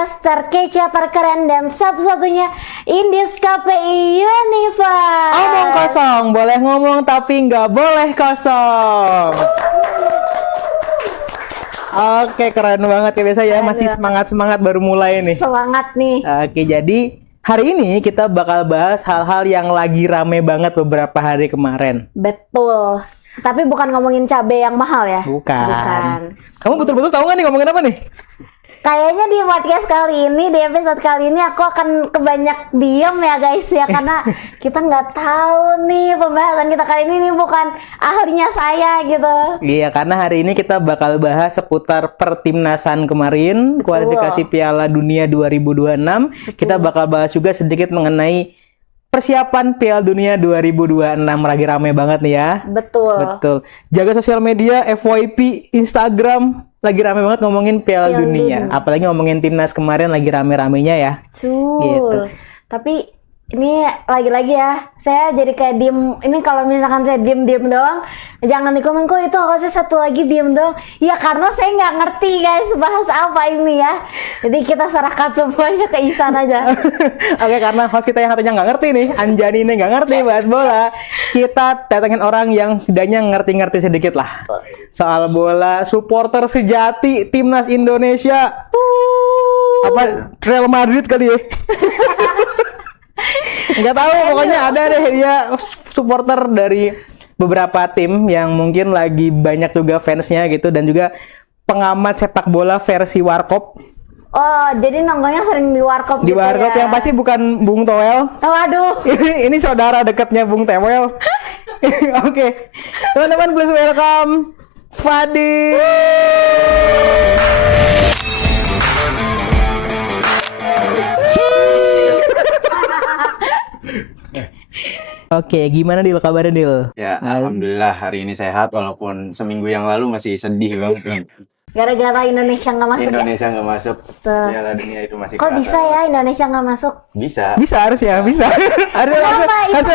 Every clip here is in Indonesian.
podcast terkece, terkeren, dan satu-satunya Indis KPI Universe. Omong kosong, boleh ngomong tapi nggak boleh kosong. Oke, keren banget ya, biasa ya, masih semangat-semangat baru mulai nih. Semangat nih. Oke, jadi hari ini kita bakal bahas hal-hal yang lagi rame banget beberapa hari kemarin. Betul. Tapi bukan ngomongin cabai yang mahal ya? Bukan. Kamu betul-betul tahu nggak nih ngomongin apa nih? Kayaknya di podcast kali ini, di episode kali ini aku akan kebanyak diem ya guys ya. Karena kita nggak tahu nih pembahasan kita kali ini bukan ahlinya saya gitu. Iya, karena hari ini kita bakal bahas seputar pertimnasan kemarin, kualifikasi Piala Dunia 2026. Kita bakal bahas juga sedikit mengenai persiapan Piala Dunia 2026, lagi rame banget nih ya. Betul. Jaga sosial media, FYP, Instagram, lagi rame banget ngomongin Piala Dunia. Apalagi ngomongin timnas kemarin lagi rame-ramenya ya. Gitu. Tapi ini lagi-lagi ya, saya jadi kayak diem. Ini kalau misalkan saya diem doang, jangan dikomen kok itu harusnya satu lagi diem doang. Ya karena saya nggak ngerti guys bahas apa ini ya. Jadi kita serahkan semuanya ke Ihsan aja. Oke, karena host kita yang satunya nggak ngerti nih, Anjani ini nggak ngerti bahas bola, kita datengin orang yang setidaknya ngerti-ngerti sedikit lah soal bola, supporter sejati timnas Indonesia. Apa Real Madrid kali ya? Nggak tahu, pokoknya ada deh dia supporter dari beberapa tim yang mungkin lagi banyak juga fansnya gitu, dan juga pengamat sepak bola versi warkop. Oh, jadi nongkrongnya sering di warkop Di gitu warkop ya? yang pasti bukan Bung Toel. Oh, waduh. Ini saudara dekatnya Bung Tewel. Oke, teman-teman, please welcome Fadil. Oke, gimana Dil kabarnya Dil? Ya, alhamdulillah hari ini sehat walaupun seminggu yang lalu masih sedih banget kan. Gara-gara Indonesia nggak masuk Indonesia nggak masuk Betul. Piala Dunia itu masih ya? Kok kerasa bisa ya Indonesia nggak masuk? Bisa. Bisa, harusnya bisa. Harusnya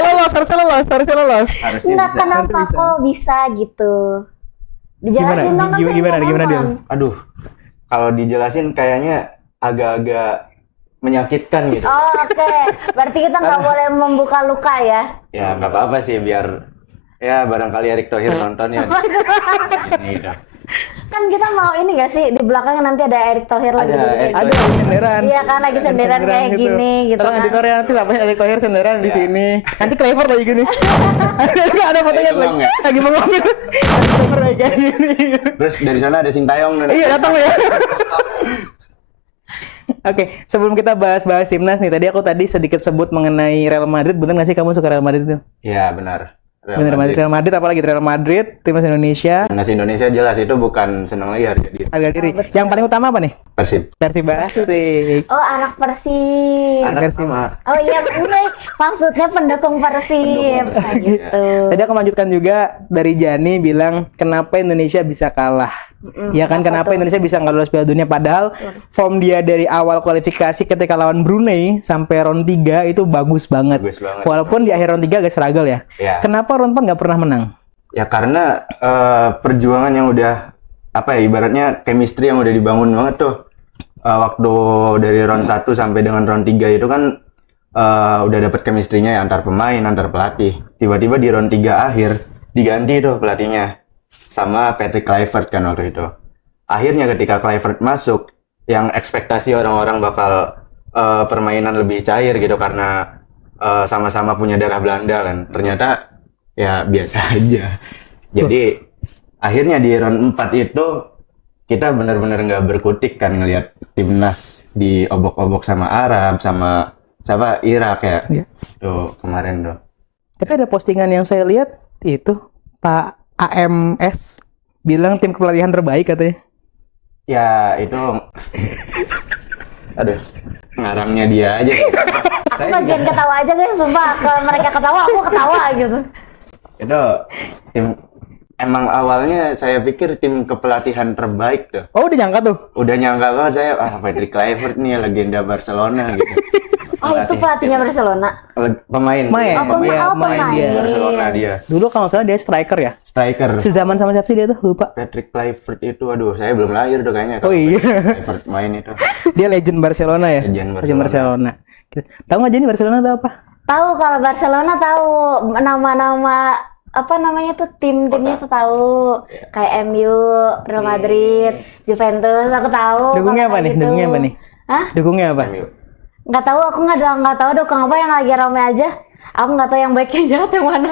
lolos. Harusnya Enggak, bisa. kenapa bisa. kok bisa gitu? Dijelasin dong, kan saya Gimana nggak Dil? nonton. Aduh, kalau dijelasin kayaknya agak-agak menyakitkan gitu. Oh, oke. Berarti kita nggak boleh membuka luka ya? Ya nggak apa-apa sih, biar ya barangkali Erick Thohir nonton ya. Ini dah. Kan kita mau ini nggak sih, di belakangnya nanti ada Erick Thohir lagi. Ada duduk Erick kayak Ada gini. senderan. Iya kan, lagi senderan kayak gini gitu Tolong kan. editornya nanti lapain Erick Thohir senderan di Ya. sini. Nanti Clever lagi gini. Ada fotonya Belum ya? lagi ngomongin. Clever lagi kayak gini. Terus dari sana ada Sintayong dan Iya, datang ya. Oke, sebelum kita bahas timnas nih, tadi aku sedikit sebut mengenai Real Madrid. Bener nggak sih kamu suka Real Madrid itu? Ya benar. Bener, Real Madrid, apalagi Real Madrid, timnas Indonesia, Timnas Indonesia jelas itu bukan senang liar jadi harga diri. Yang paling utama apa nih? Persib. Persib Asik. Oh, anak Persib. Anak Persib. sama. Oh iya bener, maksudnya pendukung Persib. Nah, gitu. Tadi aku lanjutkan juga dari Jani bilang kenapa Indonesia bisa kalah. Ya kan, kenapa Indonesia bisa nggak lolos Piala Dunia, padahal form dia dari awal kualifikasi ketika lawan Brunei sampai round 3 itu bagus banget. Bagus banget. Walaupun di akhir round 3 agak struggle ya. Ya. Kenapa round 4 nggak pernah menang? Ya karena perjuangan yang udah apa ya, ibaratnya chemistry yang udah dibangun banget tuh. Waktu dari round 1 sampai dengan round 3 itu kan udah dapet chemistry-nya ya, antar pemain, antar pelatih. Tiba-tiba di round 3 akhir diganti tuh pelatihnya sama Patrick Kluivert kan waktu itu. Akhirnya ketika Kluivert masuk, yang ekspektasi orang-orang bakal permainan lebih cair gitu karena sama-sama punya darah Belanda kan. Ternyata ya biasa aja. Jadi akhirnya di round 4 itu kita benar-benar nggak berkutik kan ngelihat timnas diobok-obok sama Arab, sama siapa, Irak ya. Iya. Tuh kemarin tuh. Tapi ada postingan yang saya lihat itu Pak AMS bilang tim kepelatihan terbaik katanya. Ya itu aduh, ngarangnya dia aja. Aku bagian ketawa aja guys, sumpah. Kalau mereka ketawa, aku ketawa gitu. Itu tim, emang awalnya saya pikir tim kepelatihan terbaik tuh. Oh, udah nyangka tuh. Udah nyangka banget saya, Patrick Kluivert nih legenda Barcelona gitu. Oh, itu pelatihnya Barcelona. Pemain. Main. Pemain dia. Barcelona dia. Dulu kalau nggak salah dia striker ya. Striker. Sezaman sama siapa sih dia tuh? Lupa. Patrick Kluivert itu, aduh, saya belum lahir tuh kayaknya. Oh iya. Kluivert main itu. Dia legend Barcelona ya. Legend Barcelona. Tahu nggak jadi Barcelona itu apa? Tahu kalau Barcelona tahu nama-nama apa namanya tuh tim-timnya tuh tahu. Kayak MU, Real Madrid, Juventus aku tahu. Dukungnya kalau apa kayak nih? gitu. Dukungnya apa nih? Hah? Dukungnya apa? MU. Nggak tahu, aku nggak tahu dukung apa yang lagi rame aja. Aku nggak tahu yang baik yang jahat yang mana.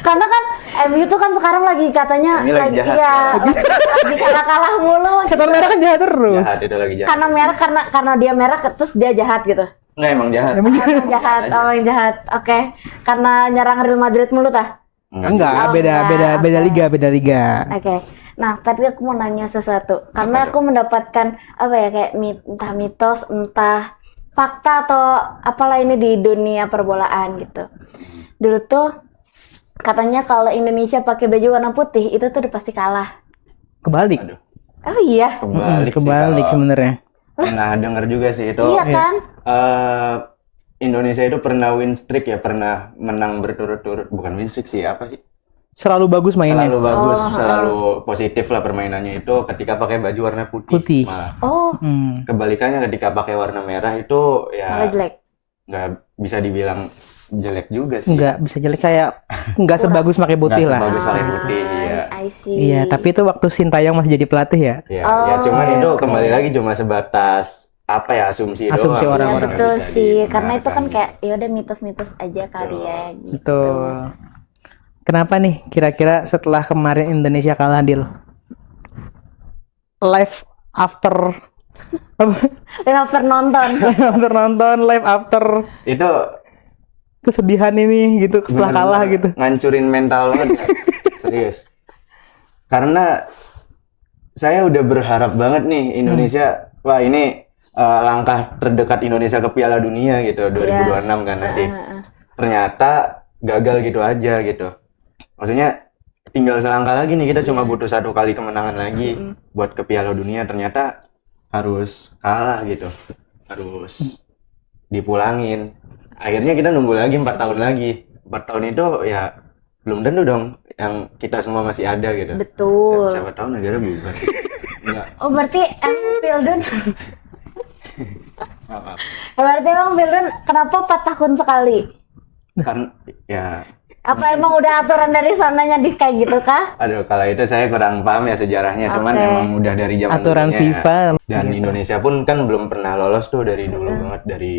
Karena kan MU tuh kan sekarang lagi katanya Ini lagi jahat iya, sekarang. lagi kalah mulu. Setan merah kan jahat terus. Jahat itu lagi jahat. Karena merah karena dia merah terus dia jahat gitu. Enggak, emang jahat. Emang jahat, yang jahat. Oke. Karena nyerang Real Madrid mulu tah. Enggak, Oh, beda enggak. beda liga. Oke. Nah, tadi aku mau nanya sesuatu. Karena aku mendapatkan apa ya kayak entah mitos, entah fakta atau apalah ini di dunia perbolaan gitu. Dulu tuh katanya kalau Indonesia pakai baju warna putih itu tuh udah pasti kalah. Kebalik. Aduh, Oh iya. kebalik, Kebalik sih, sebenarnya. kalau pernah denger juga sih itu. Iya kan? Indonesia itu pernah win streak ya, pernah menang berturut-turut. Bukan win streak sih, apa sih? Selalu bagus mainnya. Selalu bagus, Oh, selalu positif lah permainannya itu ketika pakai baju warna putih. Putih. Malah Oh, kebalikannya ketika pakai warna merah itu malah ya jelek. nggak bisa dibilang jelek juga sih. Enggak bisa jelek kayak enggak sebagus pakai putih Nggak lah. sebagus pakai putih, iya. I see. Iya, tapi itu waktu Sintayong masih jadi pelatih ya. Ya, Oh, ya cuman itu oke. kembali lagi cuma sebatas apa ya, asumsi Asumsi doang. orang-orang. Ya, Nggak betul bisa sih, karena itu kan dibenarkan. kayak ya udah mitos-mitos aja kali ya gitu. Betul. Kenapa nih kira-kira setelah kemarin Indonesia kalah Dil? Live after apa? Live after nonton. Live after nonton, live after itu kesedihan ini gitu setelah benar-benar kalah gitu. ngancurin mental banget. Serius. Karena saya udah berharap banget nih Indonesia, wah ini langkah terdekat Indonesia ke Piala Dunia gitu 2026 kan nanti. Ternyata gagal gitu aja gitu. Maksudnya tinggal selangkah lagi nih, kita cuma butuh 1 kali kemenangan lagi buat ke Piala Dunia, ternyata harus kalah gitu. Harus dipulangin. Akhirnya kita nunggu lagi 4 tahun lagi. 4 tahun itu ya belum tentu dong yang kita semua masih ada gitu. Betul. Siapa tahu negara bubar. Enggak. Oh berarti emang Pildun, Apa. berarti emang Pildun kenapa 4 tahun sekali? Kan ya Apa emang udah aturan dari sananya di kayak gitu kah? aduh, kalau itu saya kurang paham ya sejarahnya, cuman Oke. emang udah dari zaman Aturan dulunya. FIFA. Dan Indonesia pun kan belum pernah lolos tuh dari dulu banget, dari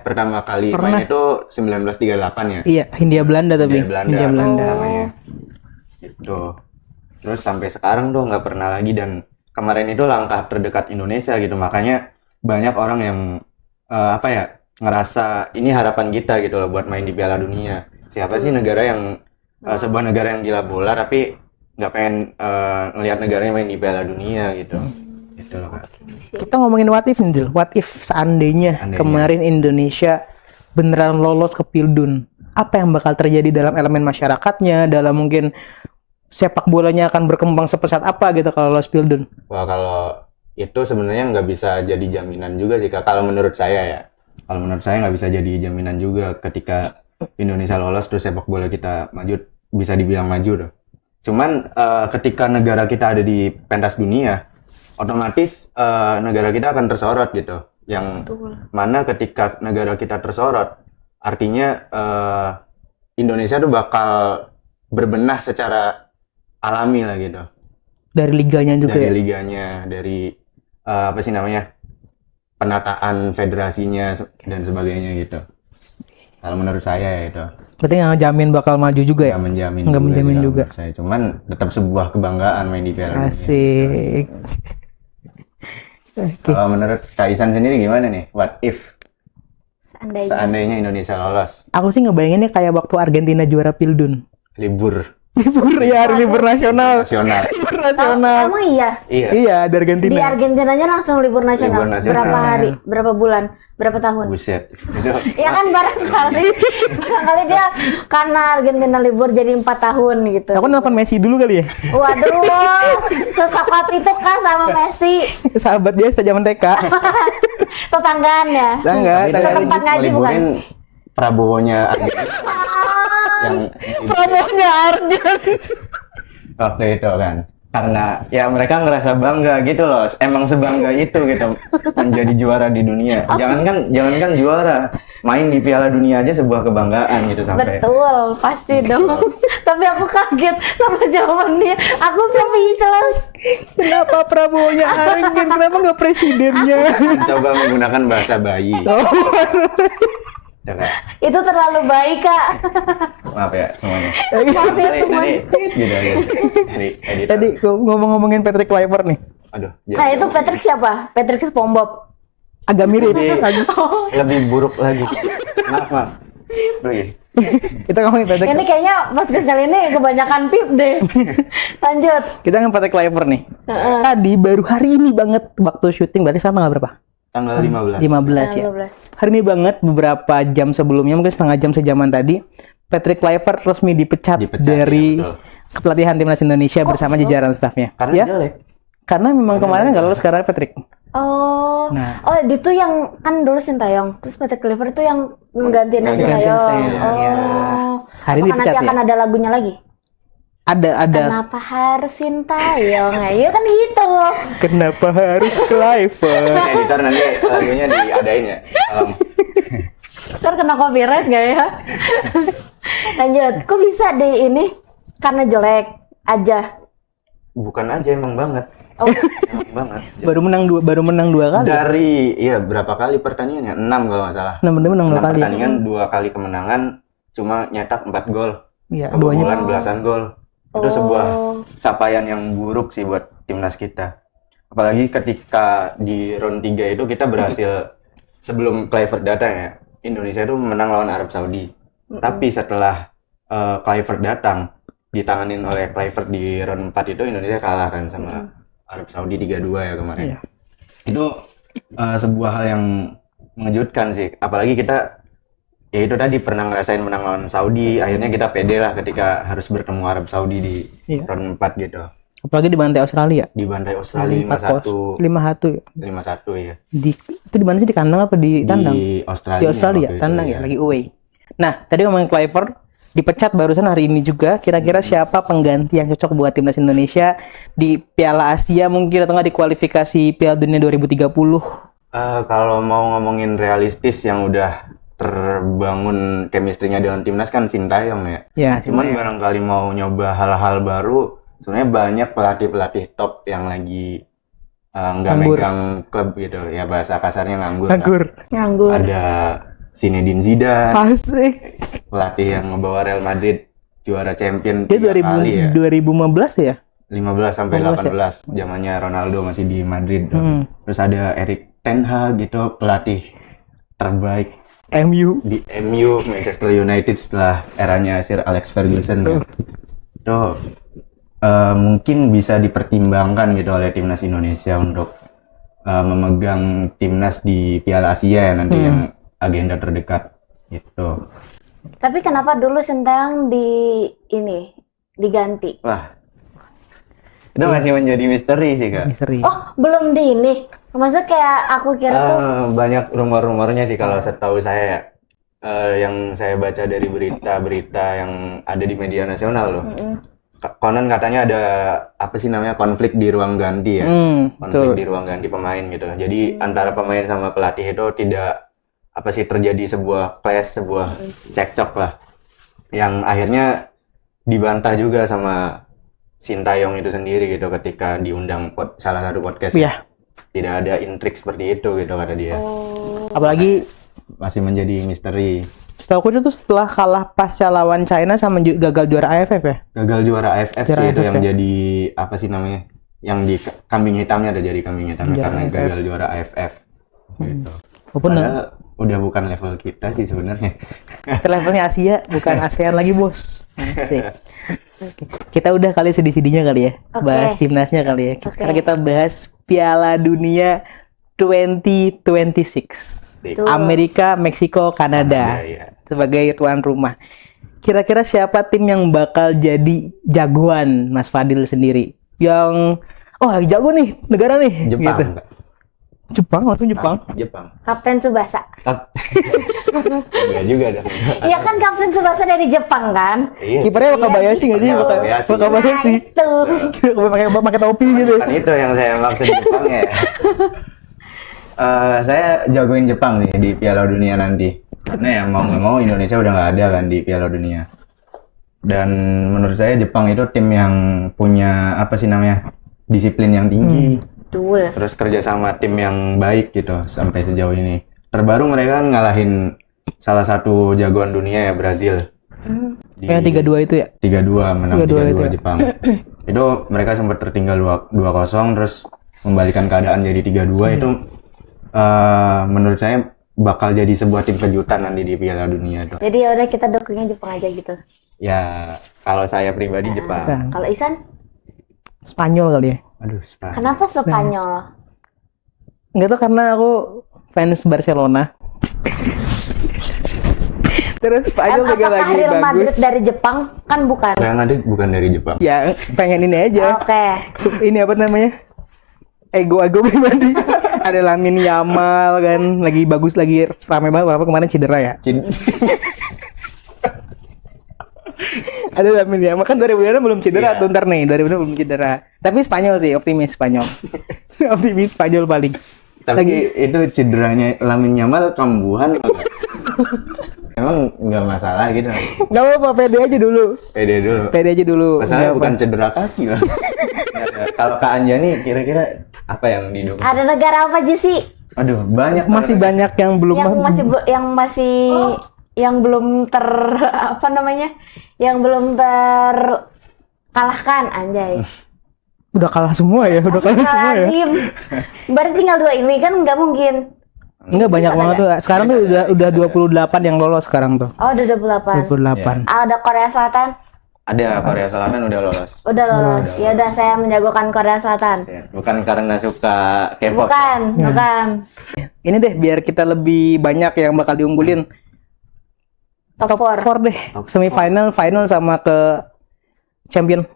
pertama kali Pernah. main itu 1938 ya. Iya, Hindia Belanda tapi. Hindia Belanda. Hindia Belanda. Namanya. Gitu. Terus sampai sekarang tuh nggak pernah lagi, dan kemarin itu langkah terdekat Indonesia gitu. Makanya banyak orang yang apa ya, ngerasa ini harapan kita gitu loh buat main di Piala Dunia. Siapa sih negara yang sebuah negara yang gila bola tapi nggak pengen ngelihat negaranya main di Piala Dunia gitu. Gitu loh, Kak. Kita ngomongin what if nih, Dil. What if seandainya kemarin Indonesia beneran lolos ke Pildun? Apa yang bakal terjadi dalam elemen masyarakatnya, dalam mungkin sepak bolanya akan berkembang sepesat apa gitu kalau lolos Pildun? Wah, kalau itu sebenarnya nggak bisa jadi jaminan juga sih, Kak. Kalau menurut saya ya. Kalau menurut saya nggak bisa jadi jaminan juga ketika Indonesia lolos terus sepak bola kita maju, bisa dibilang maju tuh. Cuman ketika negara kita ada di pentas dunia, otomatis negara kita akan tersorot gitu. Yang mana ketika negara kita tersorot, artinya Indonesia tuh bakal berbenah secara alami lah gitu. Dari liganya juga Dari ya? liganya, dari apa sih namanya, penataan federasinya dan sebagainya gitu. Kalau menurut saya ya itu Berarti nggak jamin bakal maju juga ya? nggak menjamin Nggak juga menjamin sih kalau juga. menurut saya. Cuman tetap sebuah kebanggaan main di Piala Dunia. Asik. Kalau menurut Kak Isan sendiri gimana nih? What if Seandainya. seandainya Indonesia lolos? Aku sih ngebayanginnya kayak waktu Argentina juara Pildun. Libur Libur ya, hari libur nasional. nasional. Libur nasional. Emang iya? Iya. Iya, di Di Argentina. Argentinanya langsung libur nasional. Libur nasional. Berapa hari? Berapa bulan? Berapa tahun? Buset. Itu Ya kan barangkali dia karena Argentina libur jadi 4 tahun gitu. Aku nelfon Messi dulu kali ya. Waduh, sesakat itu kan sama Messi. Sahabat dia sejak zaman TK. Tetanggaan ya. Enggak, Tapi dia Setempat ngaji bukan? ngeliburin Prabowo-nya Arjun yang Prabowo-nya Arjun. waktu itu kan. Karena ya mereka ngerasa bangga gitu loh. Emang sebangga itu gitu menjadi juara di dunia. Jangankan juara, main di Piala Dunia aja sebuah kebanggaan gitu sampai. Betul, pasti dong. Tapi aku kaget sama jawabannya. Aku speechless. Kenapa Prabowo-nya Arjun? Kenapa nggak presidennya? Mencoba menggunakan bahasa bayi. Ya, Kak. Itu terlalu baik, Kak. Maaf ya semuanya. Maaf ya semuanya. Gitu aja. Jadi editor. Tadi ngomongin Patrick Kluivert nih, Aduh. Nah, itu Patrick siapa? Patrick SpongeBob. agak mirip. Lebih buruk lagi. Maaf. Please. Kita ngomongin Patrick. Ini kayaknya podcast kali ini kebanyakan pip deh. Lanjut. Kita ngomongin Patrick Kluivert nih. Tadi baru hari ini banget waktu syuting, berarti sama nggak berapa? Tanggal 15. 15 ya. 15. Hari ini banget beberapa jam sebelumnya, mungkin setengah jam sejaman tadi, Patrick Kluivert resmi dipecat dari ya, betul. kepelatihan timnas Indonesia bersama jajaran stafnya. Karena Ya, jelek. karena memang kemarin nggak lolos karena Patrick. Oh, Nah. oh itu yang kan dulu Sintayong, terus Patrick Kluivert itu yang menggantiin Gantiin Sintayong. Sintayong, ya. Oh, Hari ini apakah nanti dipecat akan ya? ada lagunya lagi? Ada. Kenapa harus Sintayong? Nah, iya kan gitu. Kenapa harus Kluivert? Editor nanti lagunya diadain ya. Ntar kena copyright nggak ya? Lanjut, kok bisa deh ini karena jelek aja? Bukan aja emang banget. Oh, Emang banget. baru menang dua kali. Dari iya berapa kali pertandingannya? 6 kalau nggak salah. Menang 2 6 kali. pertandingan 2 kali kemenangan, cuma nyetak 4 gol. Iya, duanya. Kebobolan belasan gol. Itu sebuah oh. capaian yang buruk sih buat timnas kita. Apalagi ketika di round 3 itu kita berhasil sebelum Kluivert datang ya. Indonesia itu menang lawan Arab Saudi. Tapi setelah Kluivert datang, ditanganin oleh Kluivert di round 4 itu Indonesia kalah kan sama Arab Saudi 3-2 ya kemarin. Iya. Itu sebuah hal yang mengejutkan sih. Apalagi kita ya itu tadi pernah ngerasain menang lawan Saudi, akhirnya kita pede lah ketika harus bertemu Arab Saudi di Iya. round 4 gitu. Apalagi di bantai Australia. Di bantai Australia 5-1. 5-1 ya. 5-1 ya. Itu di mana sih, di kandang apa di tandang? Di Australia. Di Australia, waktu itu, tandang ya, lagi away. Nah, tadi ngomongin Kluivert, dipecat barusan hari ini juga. Kira-kira siapa pengganti yang cocok buat timnas Indonesia di Piala Asia mungkin, atau nggak di kualifikasi Piala Dunia 2030? Kalau mau ngomongin realistis yang udah terbangun chemistry-nya dengan timnas kan Sintayong ya. Ya, Cuman barangkali mau nyoba hal-hal baru, sebenarnya banyak pelatih-pelatih top yang lagi nggak Nganggur. megang klub gitu ya, bahasa kasarnya nganggur. Nganggur. Nganggur. Ada Zinedine Zidane, Asik. pelatih yang ngebawa Real Madrid juara champion Dia 3 kali ya. 2015 ya? 15 sampai 15 18 zamannya Ronaldo masih di Madrid. Terus ada Erik ten Hag gitu, pelatih terbaik MU. di MU, Manchester United setelah eranya Sir Alex Ferguson kan. Itu mungkin bisa dipertimbangkan gitu oleh timnas Indonesia untuk memegang timnas di Piala Asia ya nanti yang agenda terdekat gitu. Tapi kenapa dulu Sintayong diganti? Wah, itu masih menjadi misteri sih Kak. Misteri. Oh, belum di ini. Maksudnya kayak aku kira tuh Banyak rumor-rumornya sih kalau setahu saya ya. Yang saya baca dari berita-berita yang ada di media nasional loh. Konon katanya ada apa sih namanya konflik di ruang ganti ya. Konflik betul. di ruang ganti pemain gitu. Jadi antara pemain sama pelatih itu tidak apa sih terjadi sebuah clash, sebuah cekcok lah. Yang akhirnya dibantah juga sama Sintayong itu sendiri gitu ketika diundang salah satu podcast. Iya. Tidak ada intrik seperti itu gitu kata dia. Apalagi Masih menjadi misteri. setahu aku itu setelah kalah pasca lawan China sama gagal juara AFF ya. Gagal juara AFF Juara sih itu AFF yang ya. jadi apa sih namanya? Yang di kambing hitamnya ada jadi kambing hitamnya Juara karena AFF. gagal juara AFF. Gitu. Walaupun Padahal udah bukan level kita sih sebenarnya. kita levelnya Asia, bukan ASEAN lagi bos. Asik. Oke. Kita udah kali sedih-sedihnya kali ya, Oke. bahas timnasnya kali ya. Oke. Sekarang kita bahas Piala Dunia 2026. Tuh. Amerika, Meksiko, Kanada Iya. sebagai tuan rumah. Kira-kira siapa tim yang bakal jadi jagoan, Mas Fadil sendiri? Yang lagi jago nih negara nih. Jepang. Gitu. Kak. Jepang, langsung Jepang. Jepang. Kapten Tsubasa. Enggak juga dong. Iya kan Kapten Tsubasa dari Jepang kan? Iya. Kipernya Wakabayashi nggak sih? Wakabayashi. Wakabayashi. Itu. Pakai topi gitu. Kan itu yang saya maksud Jepang ya. Saya jagoin Jepang nih di Piala Dunia nanti. Karena ya mau nggak mau Indonesia udah nggak ada kan di Piala Dunia. Dan menurut saya Jepang itu tim yang punya apa sih namanya, disiplin yang tinggi. Betul. Terus kerja sama tim yang baik gitu sampai sejauh ini. Terbaru mereka ngalahin salah satu jagoan dunia ya, Brazil. Yang 3-2 itu ya? 3-2 menang 3-2 3-2 itu ya? Jepang. Itu mereka sempat tertinggal 2-0 terus membalikan keadaan jadi 3-2 itu menurut saya bakal jadi sebuah tim kejutan nanti di Piala Dunia itu. Jadi ya udah kita dukungnya Jepang aja gitu. Ya, kalau saya pribadi Jepang. Kalau Isan, Spanyol kali ya? Aduh, Spanyol. kenapa Spanyol? Enggak tuh karena aku fans Barcelona. Terus Spanyol juga Apakah lagi Real Madrid bagus. dari Jepang? Kan bukan. Real Madrid bukan dari Jepang. Ya pengen ini aja. Oke. Ini apa namanya? Ego pribadi. Ada Lamine Yamal kan, lagi bagus, lagi rame banget. Walaupun kemarin cedera ya. Ada Lamine Yamal kan 2006 belum cedera Iya. tuh ntar nih, 2006 belum cedera. Tapi Spanyol sih, optimis Spanyol. Optimis Spanyol paling. Tapi itu cederanya Lamine Yamal kambuhan. Emang nggak masalah gitu. Gak apa-apa, pede aja dulu. Pede dulu. Pede aja dulu. Masalahnya Nggak bukan apa. cedera kaki lah. Kalau Kak Anjani kira-kira apa yang didukung? Ada negara apa aja sih Aduh, banyak Masih banyak yang belum yang belum ter apa namanya? Yang belum terkalahkan, anjay. udah kalah semua ya, udah kalah semua ya. Karim. Berarti tinggal 2 ini kan nggak mungkin. Enggak banyak banget tuh. Sekarang tuh udah 28 yang lolos sekarang tuh. Oh, udah 28. 28. Ada Korea Selatan. Ada Korea Selatan udah lolos. Udah lolos. Ya udah saya menjagokan Korea Selatan. Ya, bukan karena suka K-pop. Bukan, bukan. Ini deh biar kita lebih banyak yang bakal diunggulin. Top 4. 4 deh. Semifinal, final sama ke champion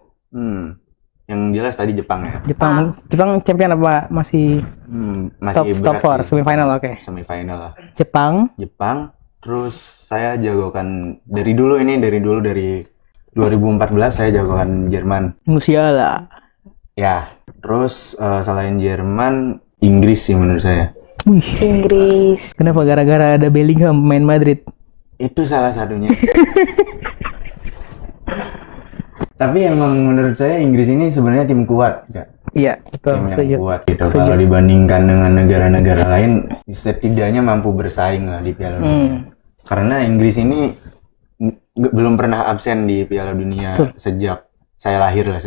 Yang jelas tadi Jepang ya. Jepang. Jepang champion apa masih Masih top berat 4 sih. semifinal, oke. Semifinal lah. Jepang. Jepang. Terus saya jagokan dari 2014 saya jagokan Jerman. Musiala. Ya. Terus selain Jerman, Inggris sih menurut saya. Wih. Inggris. Kenapa gara-gara ada Bellingham main Madrid? Itu salah satunya. Tapi emang menurut saya Inggris ini sebenarnya tim kuat, Kak. Iya, betul. Tim Setuju. yang kuat gitu. Setuju. Kalau dibandingkan dengan negara-negara lain, setidaknya mampu bersaing lah di Piala Dunia. Karena Inggris ini belum pernah absen di Piala Dunia sejak saya lahir lah.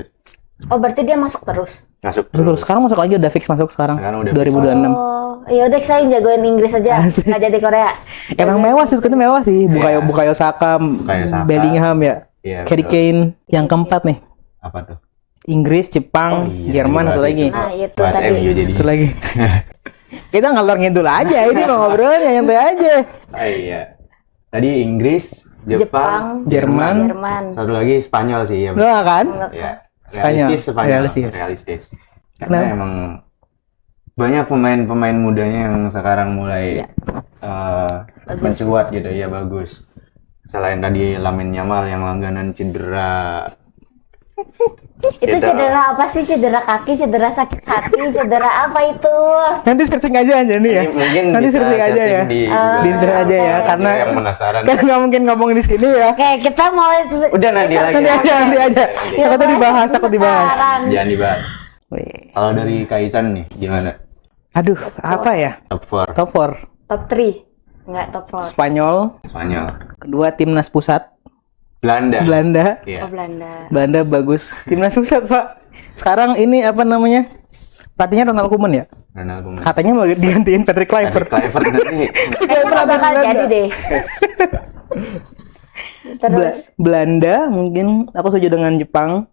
Oh, berarti dia masuk terus. Masuk Betul. terus. Sekarang masuk lagi, udah fix masuk sekarang. Sekarang udah 2026. Oh, ya udah saya jagoin Inggris aja. Nggak jadi Korea. Emang mewah sih, itu mewah sih. Bukayo Saka, Saka. Bellingham ya. Iya, Harry betul. Kane. Yang keempat nih. Apa tuh? Inggris, Jepang, Iya, Jerman, dibahas atau lagi. itu. Nah, itu Bahas tadi. MU jadi. Satu lagi. Kita ngalor ngidul aja ini ngobrolnya nyantai aja. Ah, iya. Tadi Inggris, Jepang, Jerman. Jerman. satu lagi Spanyol sih ya. Enggak kan? Ya. Spanyol. Realistis. Realistis. Karena Kenapa? emang banyak pemain-pemain mudanya yang sekarang mulai Bagus. mencuat gitu ya, bagus. Selain tadi Lamine Yamal yang langganan cedera. Itu cedera apa sih? Cedera kaki, cedera sakit hati, cedera apa itu? Nanti searching aja nih ya. Ini mungkin Nanti bisa searching aja ya. di Di internet aja ya, Bagi karena yang penasaran. kan nggak mungkin ngomong di sini ya. Oke, kita mulai. Udah nanti lagi. Nanti aja. Ya, Takutnya dibahas, takut dibahas. sekarang. Jangan dibahas. Wih. Kalau dari Kaisan nih gimana? Aduh, apa ya? Top 4 Top 4. Top 3. Enggak, top 4. Spanyol, Spanyol. kedua timnas pusat, Belanda. Belanda. Iya. Oh, Belanda. Belanda bagus. Timnas pusat, Pak. Sekarang ini apa namanya? Pelatihnya Ronald Koeman ya? Ronald Koeman. Katanya mau digantiin Patrick Kluivert. Kluivert nanti. Kayaknya nggak bakal jadi deh. Terus Belanda mungkin aku setuju dengan Jepang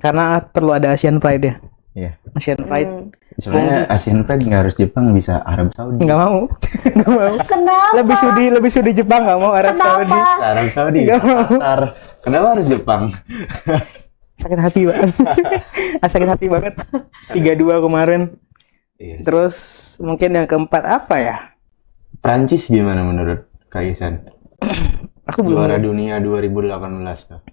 karena perlu ada Asian Pride ya. Iya. Asian Pride. Sebenarnya Asian Pride nggak harus Jepang, bisa Arab Saudi. Nggak mau. Nggak mau. kenapa? Lebih sudi Jepang, nggak mau Arab Kenapa? Saudi. Arab Saudi. Nggak mau. Qatar. Kenapa harus Jepang? Sakit hati banget. Sakit hati banget. 3-2 kemarin. Iya. Terus mungkin yang keempat apa ya? Prancis gimana menurut Kak Isan? Aku belum. Juara dunia 2018 tuh.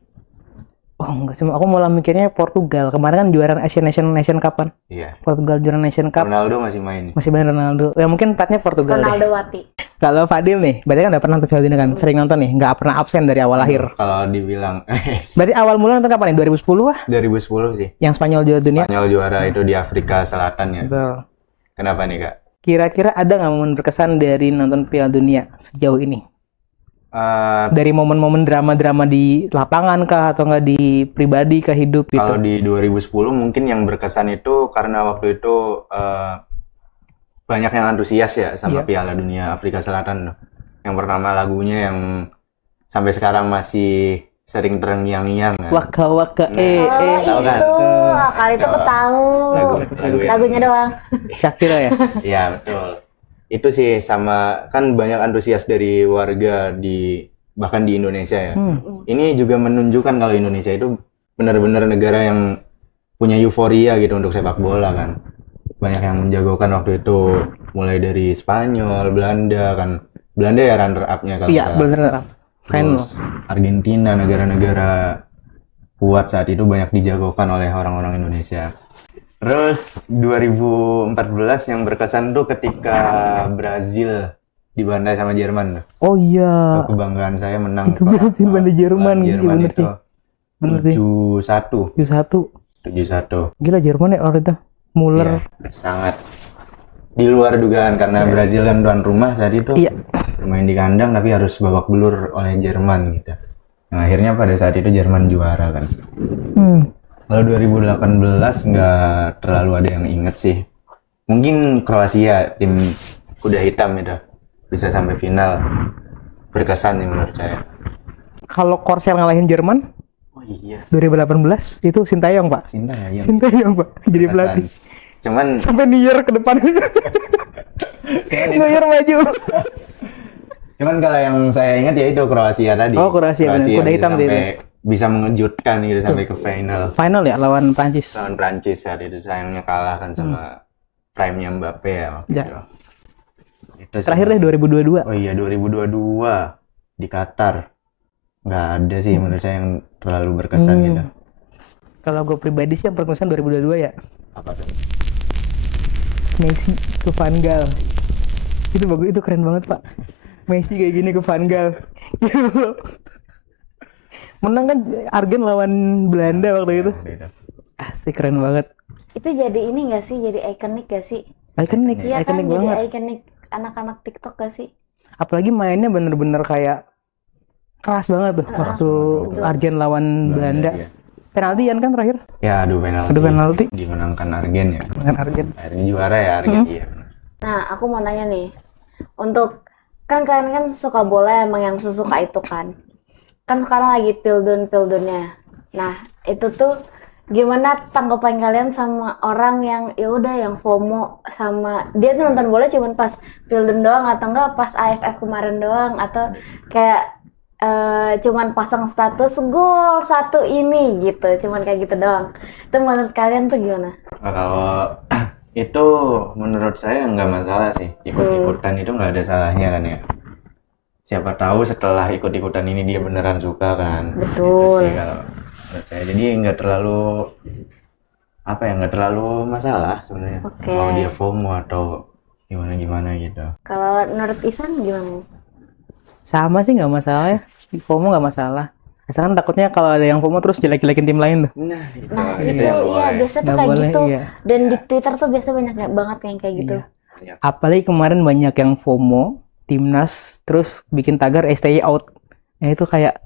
Oh enggak sih, aku malah mikirnya Portugal. Kemarin kan juara Nation Cup kan? Iya. Portugal juara Nation Cup. Ronaldo masih main. Masih main Ronaldo. Ya mungkin empatnya Portugal deh. Ronaldo Wati. Kalau Fadil nih, berarti kan udah pernah nonton Piala Dunia kan? Sering nonton nih, nggak pernah absen dari awal akhir. Kalau dibilang Berarti awal mula nonton kapan nih? 2010 lah? 2010 sih. Yang Spanyol juara dunia? Spanyol juara itu di Afrika Selatan ya. Betul. Kenapa nih Kak? Kira-kira ada nggak momen berkesan dari nonton Piala Dunia sejauh ini? Dari momen-momen drama-drama di lapangan kah? Atau nggak di pribadi kah hidup gitu? Kalau di 2010 mungkin yang berkesan itu karena waktu itu banyak yang antusias ya sama Piala Dunia Afrika Selatan. Yang pertama lagunya yang sampai sekarang masih sering terngiang-ngiang kan. Waka waka tahu kan? Kali itu aku tahu. Lagunya doang. Shakira ya? Iya betul. Itu sih sama kan banyak antusias dari warga bahkan di Indonesia ya. Ini juga menunjukkan kalau Indonesia itu benar-benar negara yang punya euforia gitu untuk sepak bola kan. Banyak yang menjagokan waktu itu mulai dari Spanyol, Belanda kan. Belanda ya runner up-nya kalau Iya, salah. bener. Final. Terus Argentina, negara-negara kuat saat itu banyak dijagokan oleh orang-orang Indonesia. Terus 2014 yang berkesan tuh ketika Brazil dibantai sama Jerman. Oh iya. Itu kebanggaan saya menang. Itu Brazil bantai Jerman, Jerman bener itu sih. Bener sih. 7-1. 7-1. 7-1. Gila Jerman ya waktu itu. Muller. Iya, sangat di luar dugaan karena Brazil kan tuan rumah saat itu. Iya. Bermain di kandang tapi harus babak belur oleh Jerman gitu. Nah, akhirnya pada saat itu Jerman juara kan. Kalau 2018 nggak terlalu ada yang inget sih. Mungkin Kroasia, tim kuda hitam itu bisa sampai final. Berkesan nih menurut saya. Kalau Korsel ngalahin Jerman Oh iya. 2018 itu Sintayong Pak. Sintayong Pak jadi pelatih. Cuman Sampai Neuer ke depan. Neuer maju. Cuman kalau yang saya ingat ya itu Kroasia tadi. Oh Kroasia bener. Kuda hitam sampai itu. Bisa mengejutkan gitu sampai ke final. Final ya lawan Prancis. Lawan Prancis saat itu sayangnya kalah kan sama prime-nya Mbappe ya waktu Ya. itu. Itu Terakhir deh 2022. Oh iya 2022 di Qatar. Nggak ada sih menurut saya yang terlalu berkesan gitu. Kalau gue pribadi sih yang berkesan 2022 ya. Apa tuh? Messi ke Van Gaal. Itu bagus, itu keren banget Pak. Messi kayak gini ke Van Gaal. Menang kan Argen lawan Belanda waktu itu. Asik, keren banget. Itu jadi ini nggak sih? Jadi ikonik gak sih? Ikonik, Iya kan, ikonik jadi banget. ikonik anak-anak TikTok gak sih? Apalagi mainnya bener-bener kayak keras banget tuh waktu betul. Argen lawan Belanda. Iya. Penaltian kan terakhir Ya adu penalti dimenangkan Argen ya. dengan Argen. Akhirnya juara ya Argen iya. Nah, aku mau nanya nih. Untuk kan kalian kan suka bola emang yang sesuka itu kan. Kan sekarang lagi pildun-pildunnya. Nah, itu tuh gimana tanggapan kalian sama orang yang ya udah yang FOMO sama dia tuh nonton bola cuman pas pildun doang atau enggak pas AFF kemarin doang atau kayak cuman pasang status gol satu ini gitu, cuman kayak gitu doang. Itu menurut kalian tuh gimana? Nah, kalau itu menurut saya nggak masalah sih, ikut-ikutan itu nggak ada salahnya kan ya. Siapa tahu setelah ikut-ikutan ini dia beneran suka kan. Betul. Itu sih kalau menurut saya. Jadi nggak terlalu masalah sebenarnya. Oke. Kalau dia FOMO atau gimana gitu. Kalau menurut Isan gimana? Sama sih nggak masalah ya. FOMO nggak masalah. Asalkan takutnya kalau ada yang FOMO terus jelek-jelekin tim lain tuh. Nah, itu Nah, yang iya boleh. biasa tuh Nggak kayak boleh, gitu. iya. Dan di Twitter tuh biasa banyak banget yang kayak gitu. Iya. Apalagi kemarin banyak yang FOMO timnas terus bikin tagar STY out. Nah itu kayak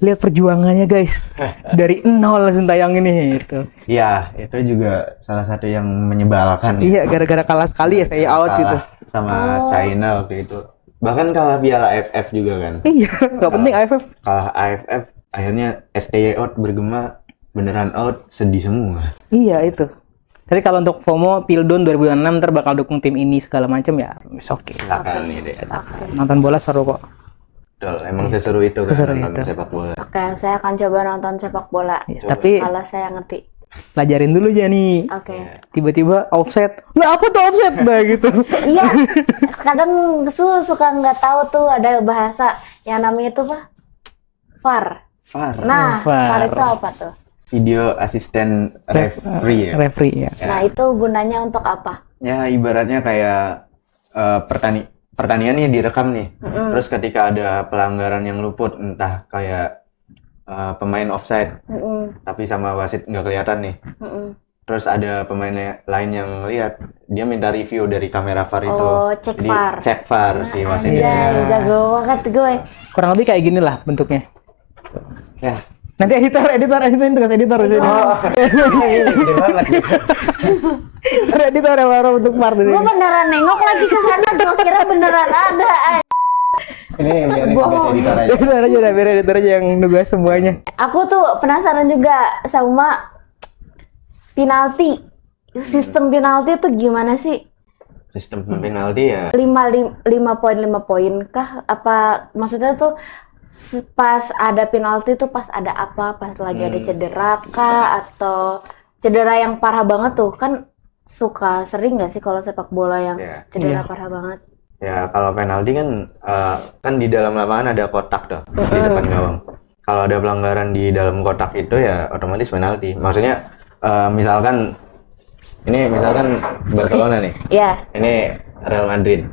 lihat perjuangannya guys dari nol Sintayong ini itu. Iya, itu juga salah satu yang menyebalkan. Iya gara-gara kalah sekali STY out Kalah gitu. sama China waktu itu. Bahkan kalah Piala AFF juga kan. Iya nggak penting AFF. Kalah AFF akhirnya STY out bergema beneran out, sedih semua. Iya itu. Tapi kalau untuk FOMO Pildun 2006 ntar bakal dukung tim ini segala macam ya oke. Silakan itu ya. Oke. Nonton bola seru kok. Betul, emang seseru itu kan Seseru nonton itu. sepak bola. Oke, saya akan coba nonton sepak bola. Ya, tapi Kalau saya ngerti. pelajarin dulu aja nih. Oke. Tiba-tiba offset. Lah apa tuh offset? Nah gitu. Iya, kadang suka nggak tahu tuh ada bahasa yang namanya itu apa? VAR. VAR. Nah, VAR. VAR itu apa tuh? Video Assistant Referee ya. Referee ya. Nah, itu gunanya untuk apa? Ya ibaratnya kayak pertandingan nih direkam nih. Terus ketika ada pelanggaran yang luput, entah kayak pemain offside, tapi sama wasit nggak kelihatan nih. Terus ada pemain lain yang lihat, dia minta review dari kamera VAR itu. Oh, cek Jadi VAR. cek VAR si wasit itu. Iya, jago banget gue. Kurang lebih kayak gini lah bentuknya. Ya. Nanti editor tugas editor di sini. Gede banget. Editor yang baru bentuk VAR di Gue sini. beneran nengok lagi ke sana, gue kira beneran ada. Ini biar tugas editor aja. Editor aja udah, biar editor aja yang nugas semuanya. Aku tuh penasaran juga sama penalti. Sistem penalti itu gimana sih? Sistem penalti ya. 5 poin kah? Apa maksudnya tuh pas ada penalti tuh pas ada apa? Pas lagi ada cedera kah? Atau cedera yang parah banget tuh? Kan suka sering nggak sih kalau sepak bola yang Ya. cedera Iya. parah banget? Ya kalau penalti kan di dalam lapangan ada kotak tuh di depan gawang. Kalau ada pelanggaran di dalam kotak itu ya otomatis penalti. Maksudnya misalkan Barcelona nih, Iya. ini Real Madrid.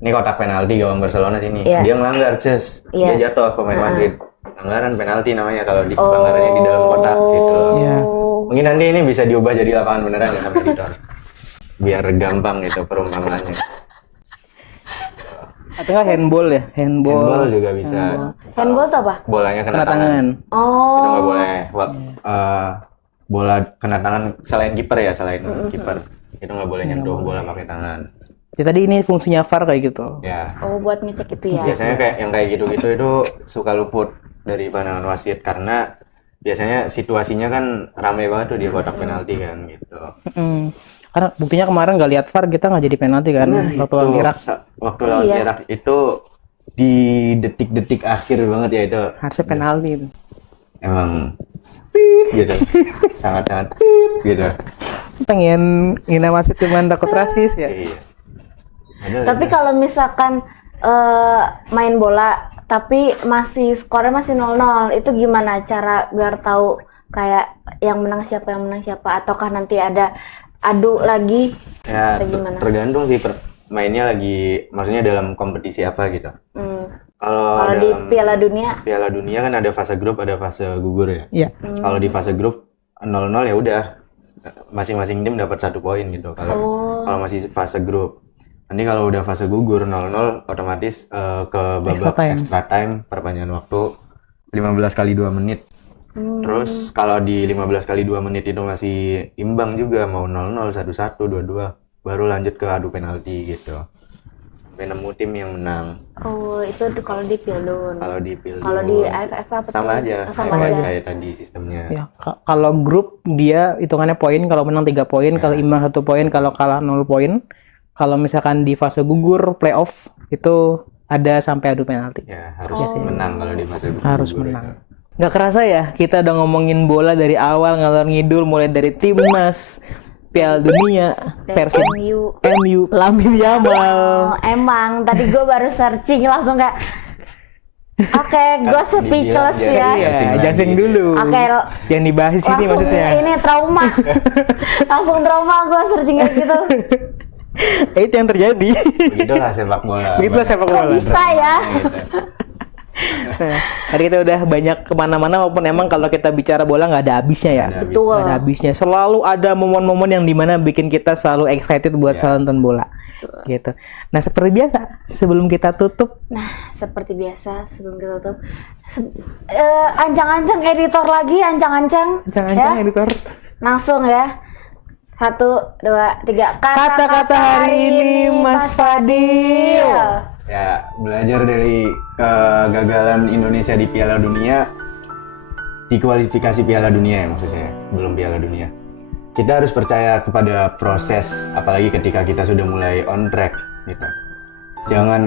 Ini kotak penalti gawang Barcelona sini. Iya. Dia ngelanggar, Cus. Iya. Dia jatuh pemain Madrid. Pelanggaran penalti namanya kalau di pelanggarannya di dalam kotak gitu. Iya. Mungkin nanti ini bisa diubah jadi lapangan beneran ya sama editor. Biar gampang gitu perumpamaannya. Atau nggak handball ya? Handball juga bisa. Handball tuh apa? Bolanya kena Kena tangan. tangan. Itu nggak Oh. boleh. Bola kena tangan selain kiper ya, selain kiper. Itu nggak boleh nyentuh bola pakai tangan. Ya tadi ini fungsinya VAR kayak gitu. Ya. Oh, buat ngecek itu ya. Biasanya kayak gitu-gitu itu suka luput dari pandangan wasit karena biasanya situasinya kan ramai banget tuh di kotak penalti kan gitu. Karena buktinya kemarin nggak lihat VAR kita nggak jadi penalti kan waktu lawan Irak. Waktu lawan Iya. Irak itu di detik-detik akhir banget ya itu. Harusnya penalti itu. Emang pip gitu. Sangat-sangat pip gitu. Pengen ngina wasit cuman takut rasis ya. Iya. Ada Tapi kalau misalkan main bola tapi masih skornya masih 0-0, itu gimana cara biar tahu kayak yang menang siapa ataukah nanti ada adu lagi ya atau gimana? tergantung sih mainnya lagi maksudnya dalam kompetisi apa gitu. Kalau di dalam Piala Dunia kan ada fase grup, ada fase gugur ya. Iya. Kalau di fase grup 0-0 ya udah masing-masing tim dapat 1 poin gitu. Kalau masih fase grup. Nanti kalau udah fase gugur 0-0 otomatis ke babak extra time perpanjangan waktu 15 kali 2 menit. Terus kalau di 15 kali 2 menit itu masih imbang juga mau 0-0, 1-1, 2-2 baru lanjut ke adu penalti gitu. Sampai nemu tim yang menang. Oh, itu kalau di Pildun. Kalau di Pildun. Kalau di AFF apa tuh? sama aja. Oh, sama aja. Kayak tadi sistemnya. Ya, kalau grup dia hitungannya poin, kalau menang 3 poin, kalau imbang 1 poin, kalau kalah 0 poin. Kalau misalkan di fase gugur playoff itu ada sampai adu penalti. Ya, harus menang kalau di fase grup. Harus menang. Nggak kerasa ya, kita udah ngomongin bola dari awal ngalor ngidul, mulai dari timnas, Piala Dunia, Persib, MU, Lamine Yamal. Oh, emang tadi gue baru searching langsung kayak oke, gue speechless ya. Iya, jasing dulu. Oke, Yang dibahas ini langsung maksudnya. ini trauma. Langsung trauma gue searching kayak gitu. Itu yang terjadi. Begitulah sepak bola. Begitulah sepak Kok bola. bisa ya? Gitu. Nah, tadi kita udah banyak kemana-mana, walaupun emang kalau kita bicara bola nggak ada habisnya ya. Betul. Nggak ada habisnya. Selalu ada momen-momen yang dimana bikin kita selalu excited buat selalu nonton bola. Gitu. Nah, seperti biasa sebelum kita tutup, Seperti biasa sebelum kita tutup, ancang-ancang editor lagi, ancang-ancang. jangan-jangan Ya. editor. Langsung ya. 1, 2, 3. Kata-kata hari ini, Mas Fadil. Ya, belajar dari kegagalan Indonesia di Piala Dunia, di kualifikasi Piala Dunia ya maksud saya, belum Piala Dunia. Kita harus percaya kepada proses, apalagi ketika kita sudah mulai on track gitu. Jangan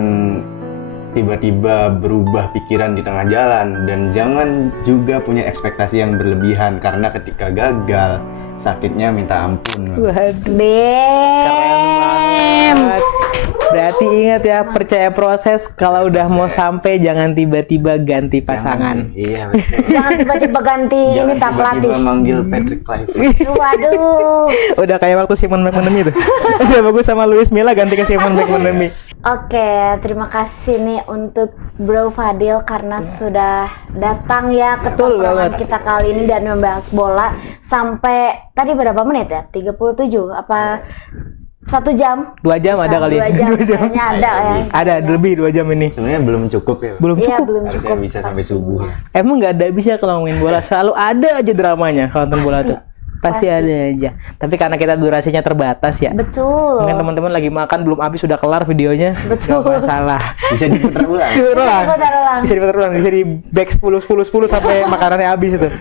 tiba-tiba berubah pikiran di tengah jalan, dan jangan juga punya ekspektasi yang berlebihan, karena ketika gagal sakitnya minta ampun. Waduh. Bem. Keren banget. Berarti ingat ya, percaya proses. Kalau udah mau sampai jangan tiba-tiba ganti pasangan. Iya betul. Jangan tiba-tiba ganti Jangan ini tak pelatih. tiba-tiba manggil Patrick Kluivert. Waduh. Udah kayak waktu Simon McManamy tuh. Udah bagus sama Luis Milla ganti ke Simon McManamy. Oke, terima kasih nih untuk Bro Fadil karena sudah datang ya ke Betul tongkrongan banget. kita kali ini dan membahas bola sampai tadi berapa menit ya? 37 apa 1 jam? 2 jam ada kali ya. 2 jam, 2 jam. kayaknya ada ya. Ada lebih 2 jam ini. Sebenarnya belum cukup ya. Belum Iya, cukup. belum Harusnya cukup. bisa sampai subuh ya. Emang nggak ada habisnya kalau ngomongin bola. Selalu ada aja dramanya kalau nonton bola tuh. Pasti ada aja. Tapi karena kita durasinya terbatas ya. Betul. Mungkin teman-teman lagi makan belum habis sudah kelar videonya. Betul. Nggak masalah. Bisa diputar ulang. Diputar ulang. Diputar ulang. Bisa diputar ulang. Bisa di back 10 sampai makanannya habis itu.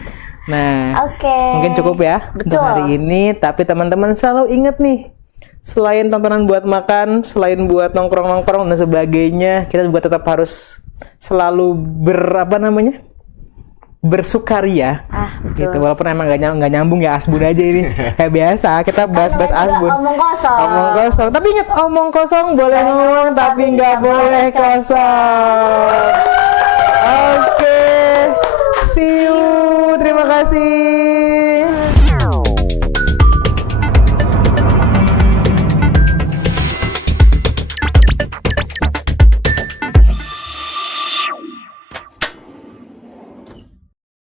Nah, Oke. mungkin cukup ya untuk Betul. hari ini. Tapi teman-teman selalu ingat nih, selain tontonan buat makan, selain buat nongkrong-nongkrong dan sebagainya, kita juga tetap harus selalu bersukaria. Betul. Gitu. Walaupun emang nggak nyambung ya, asbun aja ini. Kayak biasa kita bahas-bahas Namanya juga asbun. Omong kosong. Omong kosong. Tapi ingat, omong kosong boleh ngomong tapi nggak boleh kosong.